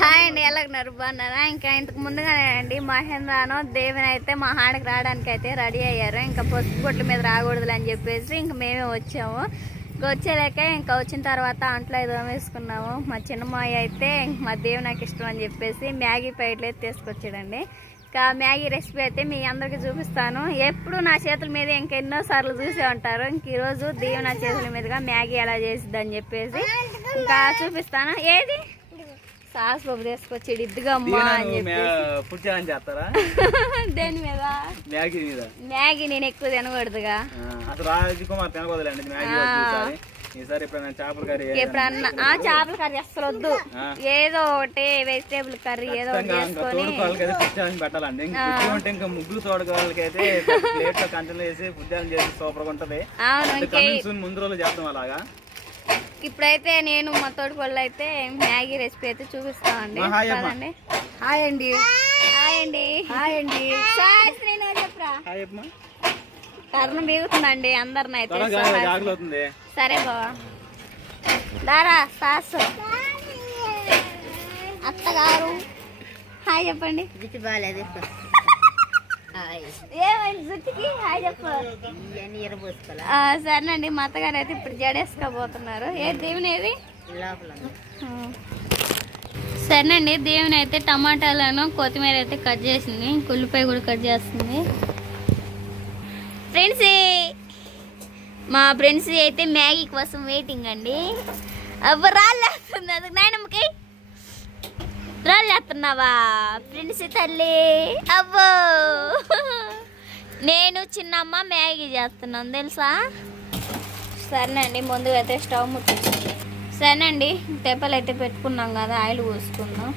Hi అండి ఎలాగన్నారు బాగున్నారా? ఇంకా ఇంతకు ముందుగానే అండి మహేంద్రాను దేవిని అయితే మా హాడకి రావడానికి అయితే రెడీ అయ్యారు. ఇంకా పసుపు బొట్ల మీద రాకూడదు అని చెప్పేసి ఇంకా మేమే వచ్చాము. ఇంకా వచ్చేలాక ఇంకా వచ్చిన తర్వాత అంట్లో ఏదో వేసుకున్నాము. మా చిన్నమ్మాయి అయితే ఇంక మా దేవి నాకు ఇష్టం అని చెప్పేసి మ్యాగీ ప్యాకెట్లు అయితే తీసుకొచ్చాడండి. ఇంకా మ్యాగీ రెసిపీ అయితే మీ అందరికి చూపిస్తాను. ఎప్పుడు నా చేతుల మీద ఇంకా ఎన్నో సార్లు చూసే ఉంటారు. ఇంక ఈరోజు దేవి నా చేతుల మీదుగా మ్యాగీ ఎలా చేసిద్ది అని చెప్పేసి ఇంకా చూపిస్తాను. ఏది? సాస్ బాబు తీసుకొచ్చి ఇద్దుగా అమ్మా అని చెప్పి దేని మీద? మ్యాగీ మీద. మ్యాగీ నేను ఎక్కువ తినకూడదుగా. ఈసారి ఎప్పుడైనా చేపల కర్రీ ఎప్పుడన్నా ఆ చేపల కర్రీ అసలు వద్దు. ఏదో ఒకటి వెజిటేబుల్ కర్రీ ఏదో ఒకటి చేసుకొని పెట్టాలండి. ఇంకా ఫుడ్ ఉంటే ఇంకా ముగ్గురు తోడుకోవాలకి అయితే ప్లేట్లో కంచెలు వేసి ఫుడ్ ఛాలెంజ్ చేసి సూపర్గా ఉంటది. అవును ఇంకే కమింగ్ సూన్ ముందు రోజులు చేద్దాం అలాగా. ఇప్పుడైతే నేను మా తోటి వాళ్ళు అయితే మ్యాగీ రెసిపీ అయితే చూపిస్తామండి. కదండి హాయ్ అండి. హాయ్ అండి. హాయ్ అండి. నేను చెప్పరా? హాయ్ అమ్మా. కర్ణ మిగుతుందండి అందరిని సరే బావా. దారా సాసు. అత్తగారు. హాయ్ చెప్పండి. జుట్టు బాగాలేదు ఏమైంది జుట్టుకి? హాయ్ చెప్పు. సరేనండి మా అత్తగారు అయితే ఇప్పుడు జడేసుకోబోతున్నారు ఏ దేవుని ఏది. సరేనండి దేవుని అయితే టమాటాలను కొత్తిమీర అయితే కట్ చేసింది. ఉల్లిపాయ కూడా కట్ చేస్తుంది. ఫ్రెండ్స్! మా ఫ్రెండ్స్ అయితే మ్యాగీ కోసం వెయిటింగ్ అండి. అవ్వ రాళ్ళేస్తుంది అది నాయనమ్మకి రాళ్ళేస్తున్నావా? ఫ్రెండ్స్ తల్లి అవ్వో. నేను చిన్నమ్మ మ్యాగీ చేస్తున్నాను తెలుసా? సరేనండి ముందుగా అయితే స్టవ్ ముట్టించండి సరేనండి తెప్పలు అయితే పెట్టుకున్నాం కదా ఆయిల్ పోసుకుందాం.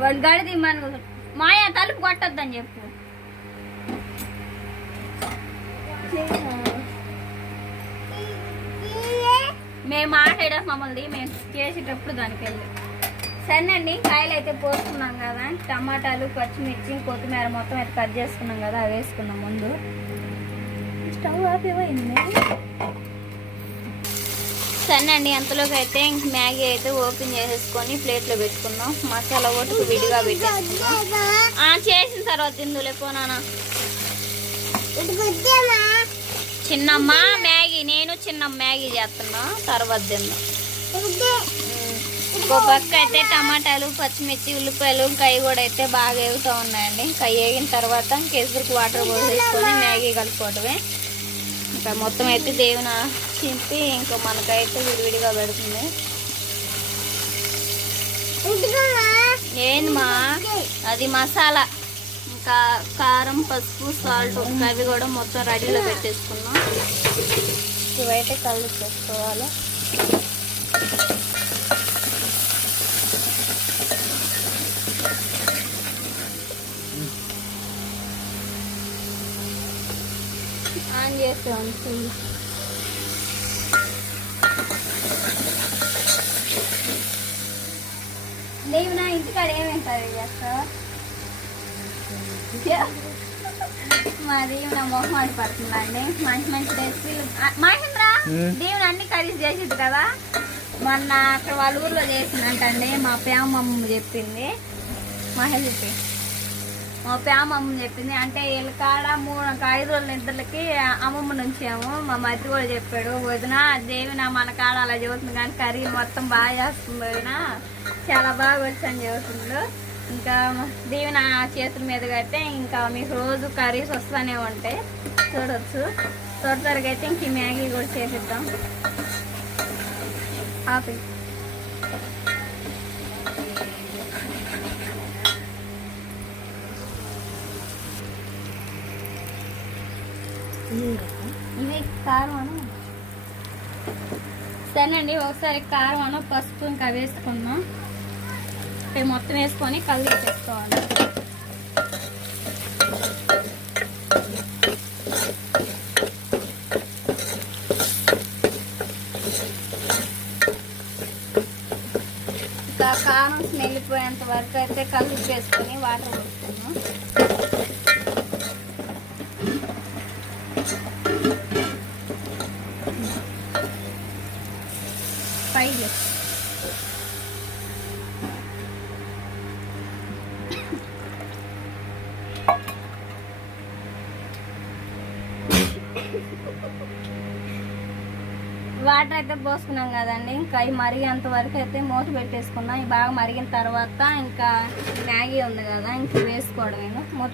వాడు గడి తీయమని మాయా తలుపు కొట్టొద్దని చెప్పు. మేము మాట్లాడే మమ్మల్ని మేము చేసేటప్పుడు దానికి వెళ్ళి. సరేనండి కాయలు అయితే పోసుకున్నాం కదా టమాటాలు పచ్చిమిర్చి కొత్తిమీర మొత్తం అయితే కట్ చేసుకున్నాం కదా అవి వేసుకున్నాం ముందు. స్టవ్ సరే అండి అంతలోకి అయితే ఇంక మ్యాగీ అయితే ఓపెన్ చేసేసుకొని ప్లేట్లో పెట్టుకున్నాం మసాలా ఒట్టుకు విడిగా పెట్టేసుకున్నాం చేసిన తర్వాత ఇందులో పోనానా చిన్నమ్మ మ్యాగీ నేను చిన్న మ్యాగీ చేస్తున్నా తర్వాత తిందాం. ఇంకో పక్క అయితే టమాటాలు పచ్చిమిర్చి ఉల్లిపాయలు కై కూడా అయితే బాగా వేగుతూ ఉన్నాయండి. కై వేగిన తర్వాత కేసుకు వాటర్ పోసేసుకొని మ్యాగీ కలుపుకోవటమే. ఇంకా మొత్తం అయితే దేవుని చింపి ఇంకా మనకైతే విడివిడిగా పెడుతుంది. ఏంది అది మసాలా. ఇంకా కారం పసుపు సాల్ట్ అవి కూడా మొత్తం రెడీలో పెట్టేసుకున్నాం. ఇవైతే కళ్ళు చేసుకోవాలి ఆన్ చేస్తే దేవి నా ఇంటికాడ ఏమేమి కర్రీ చేస్తావు? మా దేవి నా మొహం పడుతుందండి మంచి మంచి రెసిపీలు మహేంద్ర దేవుని అన్ని కర్రీస్ చేసిద్ది కదా? మొన్న అక్కడ వాళ్ళ ఊర్లో చేసిందంటండి మా పేమమ్మ చెప్పింది. మహేష్ చెప్పి. మా పేమమ్మ చెప్పింది. అంటే వీళ్ళ కాడ మూడు ఒక ఐదు రోజుల నిద్రలకి అమ్మమ్మ నుంచాము మా మధ్య కూడా చెప్పాడు వదిన దేవిన మన కాడ అలా చదువుతుంది కానీ కర్రీ మొత్తం బాగా చేస్తుంది వదిన. చాలా బాగా వచ్చు అని చెబుతుండు ఇంకా దేవిన చేతుల మీదుగా అయితే ఇంకా మీకు రోజు కర్రీస్ వస్తూనే ఉంటాయి. చూడవచ్చు త్వర త్వరగా అయితే ఇంక మ్యాగీ కూడా చేసిద్దాం ఆపి ఇవి కారం అను సరేనండి ఒకసారి కారం అను పసుపు ఇంకా వేసుకున్నాం ఇవి మొత్తం వేసుకొని కళ్ళు వేసేసుకోవాలి ఇంకా కారం స్మెల్ పోయేంత వరకు అయితే కళ్ళు చేసుకొని వాటర్ పోసుకున్నాం వాటర్ అయితే పోసుకున్నాం కదండి. ఇంకా ఇవి మరిగేంత వరకు అయితే మూత పెట్టేసుకున్నాం. ఇవి బాగా మరిగిన తర్వాత ఇంకా మ్యాగీ ఉంది కదా ఇంకా వేసుకోవడం మూత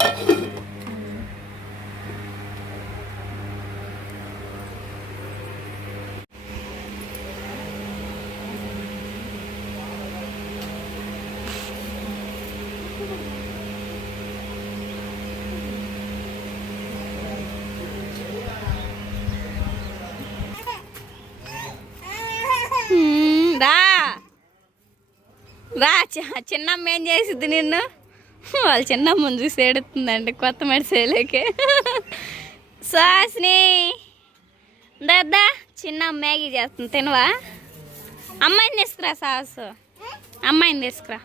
చిన్నమ్మ ఏం చేసిద్ది నిన్ను? వాళ్ళ చిన్నమ్మని చూసి ఏడుతుందండి కొత్త మెడిసేలేకే సుహాసిని దద్దా చిన్న మ్యాగీ చేస్తుంది తినవా? అమ్మాయిని తీసుకురా సాస్ అమ్మాయిని తీసుకురా.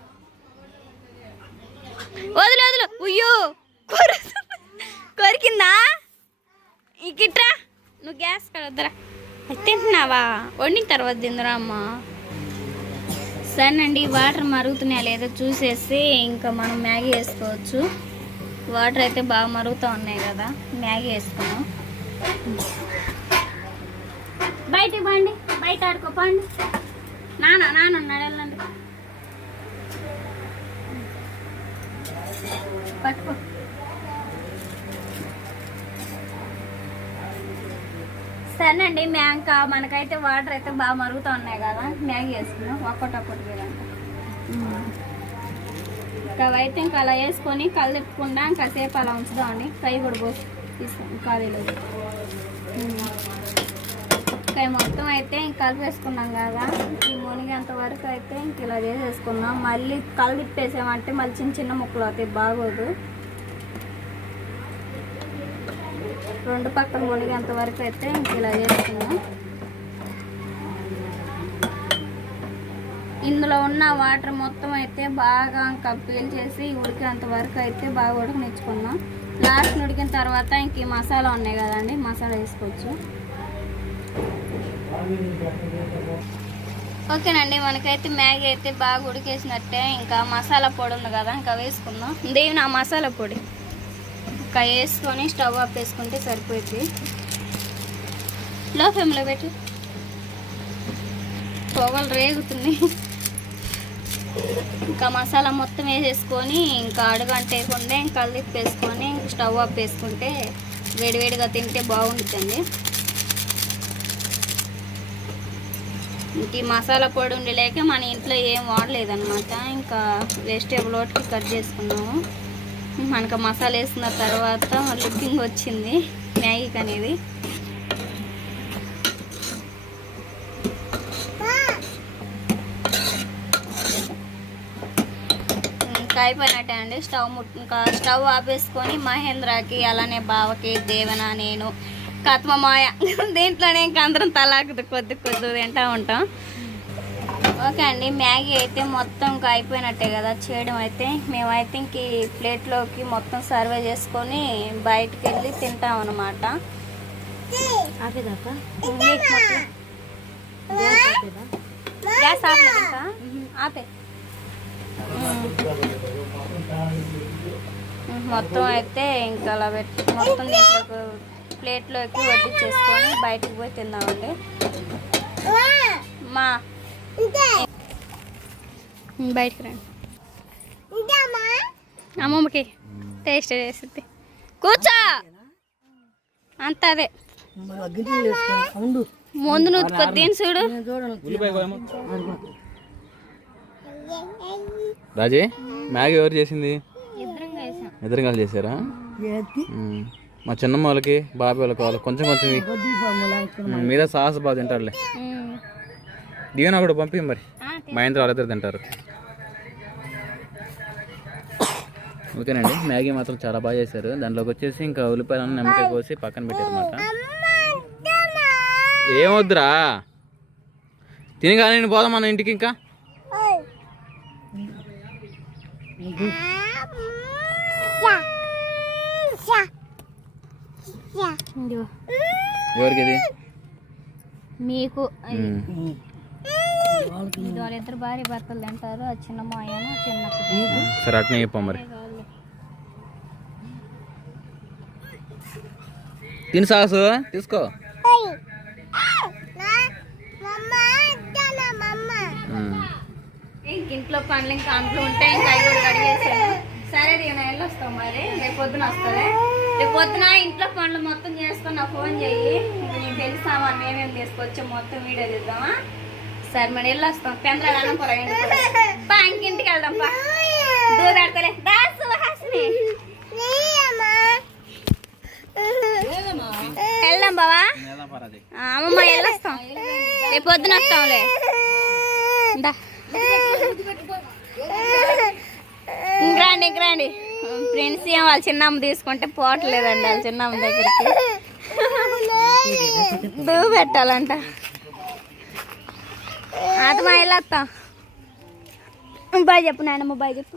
వదులు వదులు. ఉయ్యో కొరు కొరికిందా? ఇకిట్రా నువ్వు గ్యాస్ కడద్దురా తింటున్నావా? వండిన తర్వాత తిందురా అమ్మా. సరేనండి వాటర్ మరుగుతున్నాయా లేదో చూసేసి ఇంకా మనం మ్యాగీ వేసుకోవచ్చు. వాటర్ అయితే బాగా మరుగుతూ ఉన్నాయి కదా మ్యాగీ వేసుకున్నాం బయట పండి బయట ఆడుకో పండి. నాన్న నాన్న ఉన్నాడు పట్టుకో. సరేనండి మ్యాంక మనకైతే వాటర్ అయితే బాగా మరుగుతూ ఉన్నాయి కదా మ్యాగీ వేసుకున్నాం ఒక్కటొక్కటి ఒక్కటి ఇంకా అయితే ఇంకా అలా వేసుకొని కళ్ళు ఇంకా సేపు అలా ఉంచుదామండి కై కూడా పోసి తీసుకోండి ఖాళీలో. ఇంకా మొత్తం అయితే ఇంక కలిపేసుకున్నాం కదా ఈ మునిగేంత వరకు అయితే ఇంక ఇలా చేసేసుకున్నాం మళ్ళీ కళ్ళు తిప్పేసామంటే మళ్ళీ చిన్న చిన్న ముక్కలు అవుతాయి బాగోదు. రెండు పక్కల మునిగేంత వరకు అయితే ఇంక ఇలా చేసుకున్నాం ఇందులో ఉన్న వాటర్ మొత్తం అయితే బాగా ఇంకా చేసి ఉడికేంత వరకు అయితే బాగా ఉడకనిచ్చుకున్నాం. లాస్ట్ ఉడికిన తర్వాత ఇంక ఈ మసాలా ఉన్నాయి కదండి మసాలా వేసుకోవచ్చు. ఓకేనండి మనకైతే మ్యాగీ అయితే బాగా ఉడికేసినట్టే ఇంకా మసాలా పొడి ఉంది కదా ఇంకా వేసుకుందాం. దేవి నా మసాలా పొడి. ఒక్క వేసుకొని స్టవ్ ఆఫ్ వేసుకుంటే సరిపోద్ది లో ఫ్లేమ్లో పెట్టు. పొగలు రేగుతుంది ఇంకా మసాలా మొత్తం వేసేసుకొని ఇంకా అడుగంటేయకుండా ఇంకా కలిపి వేసుకొని స్టవ్ ఆఫ్ వేసుకుంటే వేడివేడిగా తింటే బాగుంటుంది. ఇంక ఈ మసాలా పొడి ఉండి లేక మన ఇంట్లో ఏం వాడలేదన్నమాట. ఇంకా వెజిటేబుల్ ఒకటి కట్ చేసుకున్నాము. మనకు మసాలా వేసిన తర్వాత లుకింగ్ వచ్చింది మ్యాగీకి అనేది ఇంకా అయిపోయినట్టే అండి. స్టవ్ ఇంకా స్టవ్ ఆపేసుకొని మహేంద్రకి అలానే బావకి దేవన నేను కత్మమాయ దీంట్లోనే ఇంకా అందరం తలాకుది కొద్ది కొద్ది తింటా ఉంటాం. ఓకే అండి మ్యాగీ అయితే మొత్తం ఇంకా అయిపోయినట్టే కదా చేయడం అయితే. మేమైతే ఇంక ఈ ప్లేట్లోకి మొత్తం సర్వే చేసుకొని బయటికి వెళ్ళి తింటాం అనమాట గ్యాస్ ఆపలేదు ఆపే. మొత్తం అయితే ఇంకా అలా పెట్టి మొత్తం ప్లేట్లోకి వడ్డించేసుకొని బయటకు పోయి తిందామండి. మా బయటికి రండి. అమ్మమ్మకి టేస్ట్ చేస్తుంది కూర్చో! అంత అదే. ముందు నువ్వు కొద్ది చూడు. రాజే మ్యాగీ ఎవరు చేసింది? ఇద్దరం కలిసి. చేశారా. మా చిన్నమ్మ వాళ్ళకి బాబాయ్ వాళ్ళకి వాళ్ళకి కొంచెం కొంచెం మీద సాహస బాగా తింటారులే దీవెన కూడా పంపి మరి. మహేంద్ర వాళ్ళిద్దరు తింటారు. ఓకేనండి మ్యాగీ మాత్రం చాలా బాగా చేశారు. దాంట్లోకి వచ్చేసి ఇంకా ఉల్లిపాయలను నిమ్మకాయ కోసి పక్కన పెట్టారు అనమాట ఏమొద్దురా? తినగా నేను పోదాం మన ఇంటికి ఇంకా. ఇదిగో. ఎవరికి ఇది మీకు వాళ్ళిద్దరు భార్య భర్తలు తింటారు ఆ చిన్న మాయను చిన్న సరే అట్నే చెప్పాం మరి. తిని సాసు తీసుకో. ఇంట్లో పనులు ఇంకా అంట్లు ఉంటాయి ఇంకా అవి కూడా కడిగేసాను. సరే నేను వెళ్ళొస్తాం మరి. రేపు పొద్దున వస్తుంది రేపు పొద్దున ఇంట్లో పనులు మొత్తం చేసుకొని నాకు ఫోన్ చెయ్యి. ఇంక నేను తెలిసి సామాన్ మేమేం తీసుకొచ్చి మొత్తం వీడియో తీద్దామా సరే మరి వెళ్ళొస్తాం. పెందరాడనం పొర పా ఇంకింటికి వెళ్దాం పా దూదాడతలే దాసు హాసిని వెళ్దాం బావా. ఆ, అమ్మమ్మ వెళ్ళొస్తాం. రేపు పొద్దున వస్తాంలే. ఇంకరాండి ఇంకరాండి ఫ్రెండ్స్ ఏం వాళ్ళ చిన్నమ్మ తీసుకుంటే పోవట్లేదండి వాళ్ళ చిన్నమ్మ దగ్గరికి. దూ పెట్టాలంట. అది మా వెళ్ళొస్తాం బాయ్ చెప్పు నాయనమ్మ బాయ్ చెప్పు.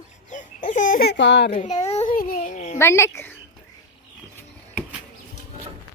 బండెక్